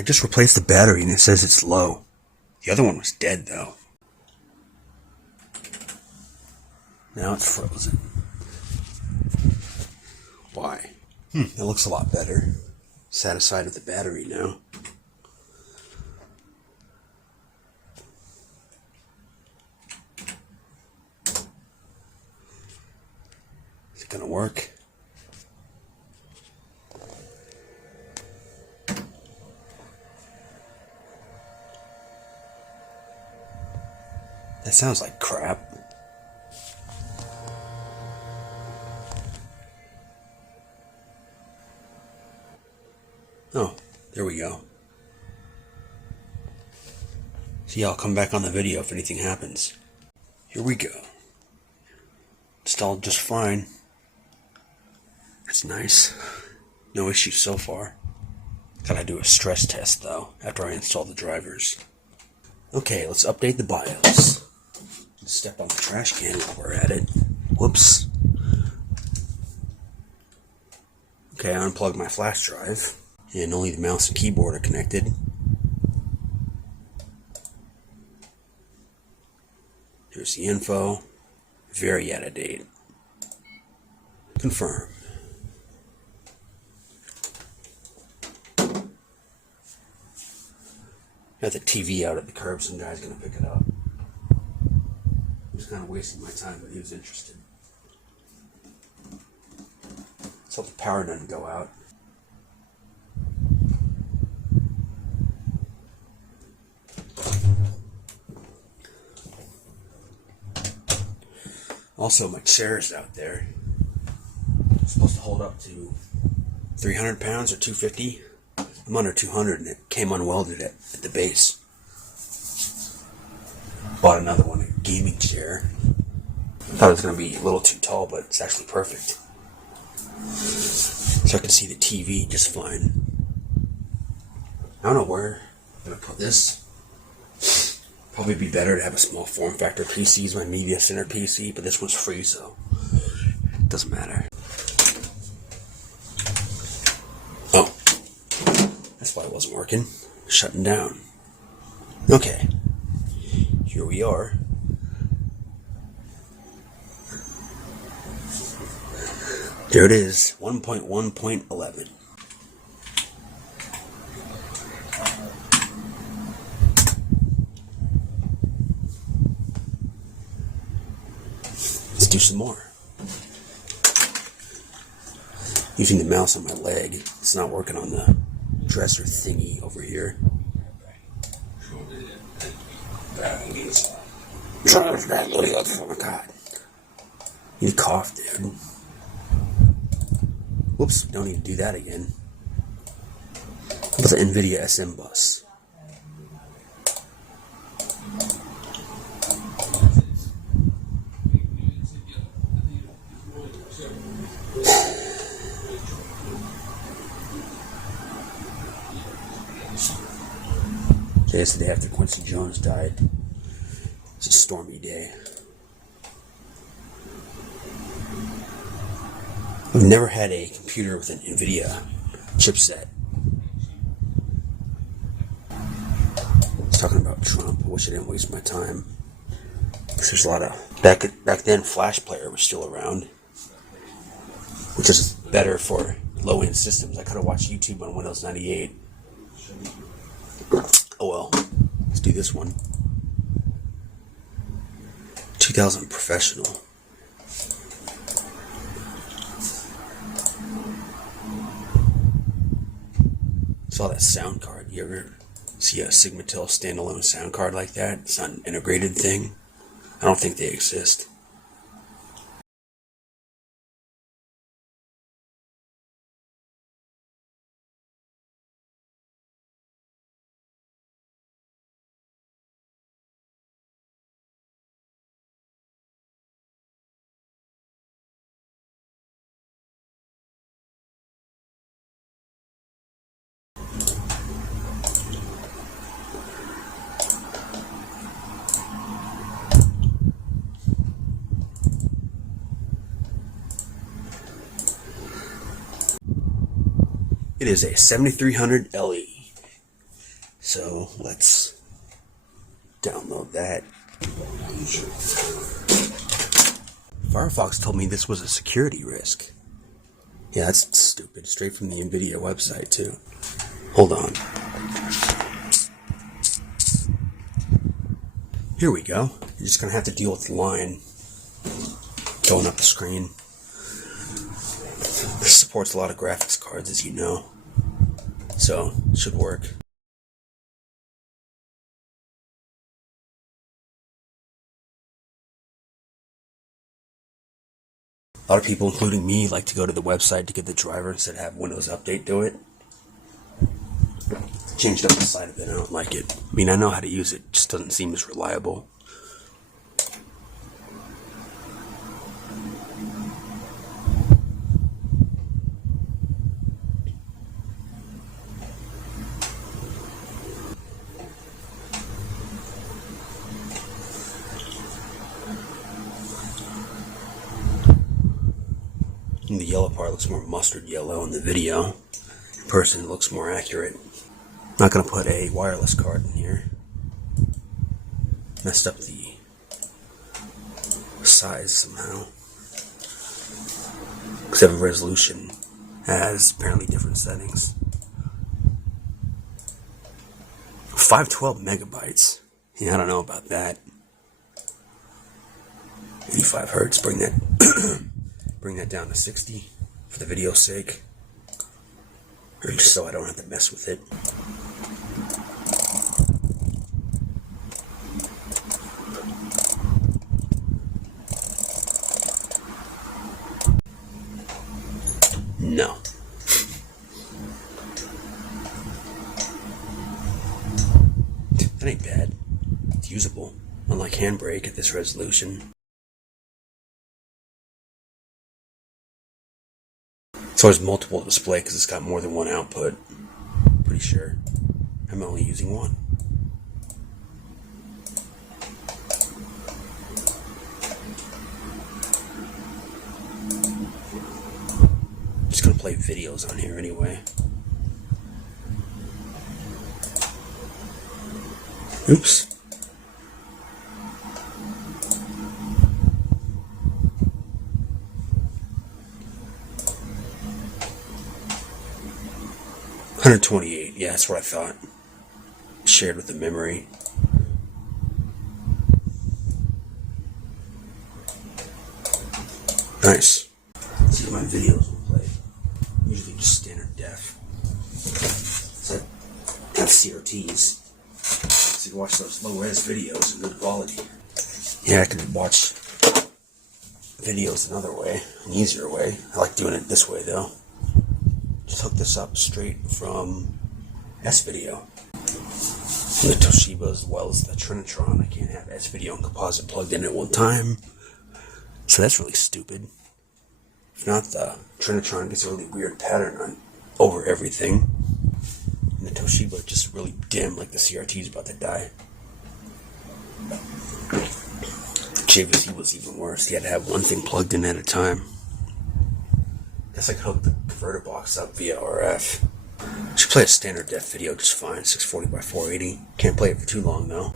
I just replaced the battery and it says it's low. The other one was dead though. Now it's frozen. Why? It looks a lot better. Satisfied with the battery now. Is it gonna work? That sounds like crap. Oh, there we go. See, I'll come back on the video if anything happens. Here we go. Installed just fine. That's nice. No issues so far. Gotta do a stress test though, after I install the drivers. Okay, let's update the BIOS. Let's step on the trash can while we're at it. Whoops. Okay, I unplugged my flash drive, and only the mouse and keyboard are connected. Here's the info. Very out of date. Confirm. Got the TV out at the curb, some guy's gonna pick it up. I'm just kind of wasting my time, but he was interested. Let's hope the power doesn't go out. Also, my chair's out there. It's supposed to hold up to 300 pounds or 250. I'm under 200 and it came unwelded at the base. Bought another one, a gaming chair. Thought it was going to be a little too tall, but it's actually perfect. So I can see the TV just fine. I don't know where I'm going to put this. Probably be better to have a small form factor PC as my media center PC, but this one's free, so it doesn't matter. Oh, that's why it wasn't working. Shutting down. Okay, here we are. There it is, 1.1.11. Let's do some more. Using the mouse on my leg. It's not working on the dresser thingy over here. Oh my god. You need to cough, dude. Whoops, don't need to do that again. With the NVIDIA SM bus. It's the day after Quincy Jones died. It's a stormy day. I've never had a computer with an NVIDIA chipset. I was talking about Trump. I wish I didn't waste my time. There's a lot of... Back then, Flash Player was still around. Which is better for low-end systems. I could have watched YouTube on Windows 98. Oh well, let's do this one. 2000 Professional. Saw that sound card. You ever see a Sigmatil standalone sound card like that? It's not an integrated thing. I don't think they exist. It is a 7300 LE. So let's download that. Firefox told me this was a security risk. Yeah, that's stupid. Straight from the NVIDIA website, too. Hold on. Here we go. You're just going to have to deal with the line going up the screen. This supports a lot of graphics cards, as you know. So, it should work. A lot of people, including me, like to go to the website to get the driver instead of have Windows Update do it. Changed up the side of it. I don't like it. I mean, I know how to use it. Just doesn't seem as reliable. And the yellow part looks more mustard yellow in the video. In person, it looks more accurate. Not going to put a wireless card in here. Messed up the size somehow. Because every resolution has apparently different settings. 512 megabytes. Yeah, I don't know about that. 85 hertz. Bring that down to 60 for the video's sake. Or just so I don't have to mess with it. No. That ain't bad. It's usable, unlike Handbrake at this resolution. So there's multiple display because it's got more than one output. Pretty sure. I'm only using one. Just gonna play videos on here anyway. Oops. $128, yeah, that's what I thought. Shared with the memory. Nice. Let's see if my videos will play. Usually just standard def. So that's CRTs. So you can watch those low-res videos in good quality. Yeah, I could watch videos another way, an easier way. I like doing it this way though. Just hook this up straight from S-Video. And the Toshiba as well as the Trinitron. I can't have S-Video and Composite plugged in at one time. So that's really stupid. If not, the Trinitron gets a really weird pattern on over everything. And the Toshiba just really dim, like the CRT's about to die. JVC was even worse. You had to have one thing plugged in at a time. Guess I could hook the converter box up via RF. Should play a standard def video just fine, 640 by 480. Can't play it for too long though.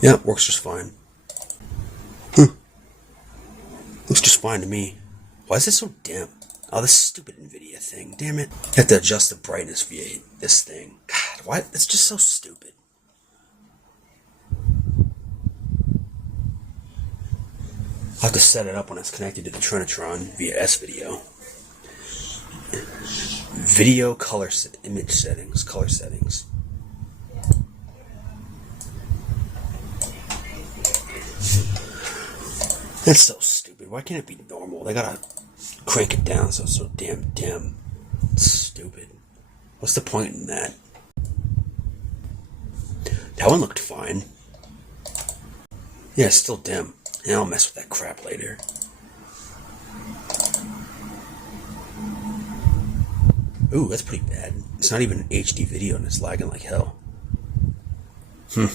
Yeah, works just fine. Looks just fine to me. Why is it so dim? Oh, this stupid NVIDIA thing. Damn it. I have to adjust the brightness via this thing. God, why? It's just so stupid. I'll have to set it up when it's connected to the Trinitron via S-Video. Video color image settings, color settings. That's so stupid. Why can't it be normal? They gotta crank it down so it's so damn dim. It's stupid. What's the point in that? That one looked fine. Yeah, it's still dim. Yeah, I'll mess with that crap later. Ooh, that's pretty bad. It's not even an HD video and it's lagging like hell. Yeah,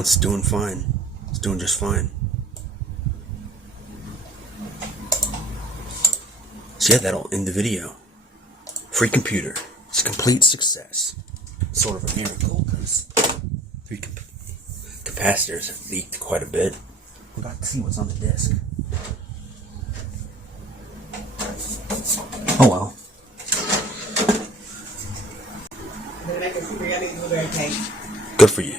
it's doing fine. It's doing just fine. So yeah, that'll end the video. Free computer. It's a complete success. Sort of a miracle, because 3 capacitors have leaked quite a bit. We're about to see what's on the disk. Oh well. Good for you.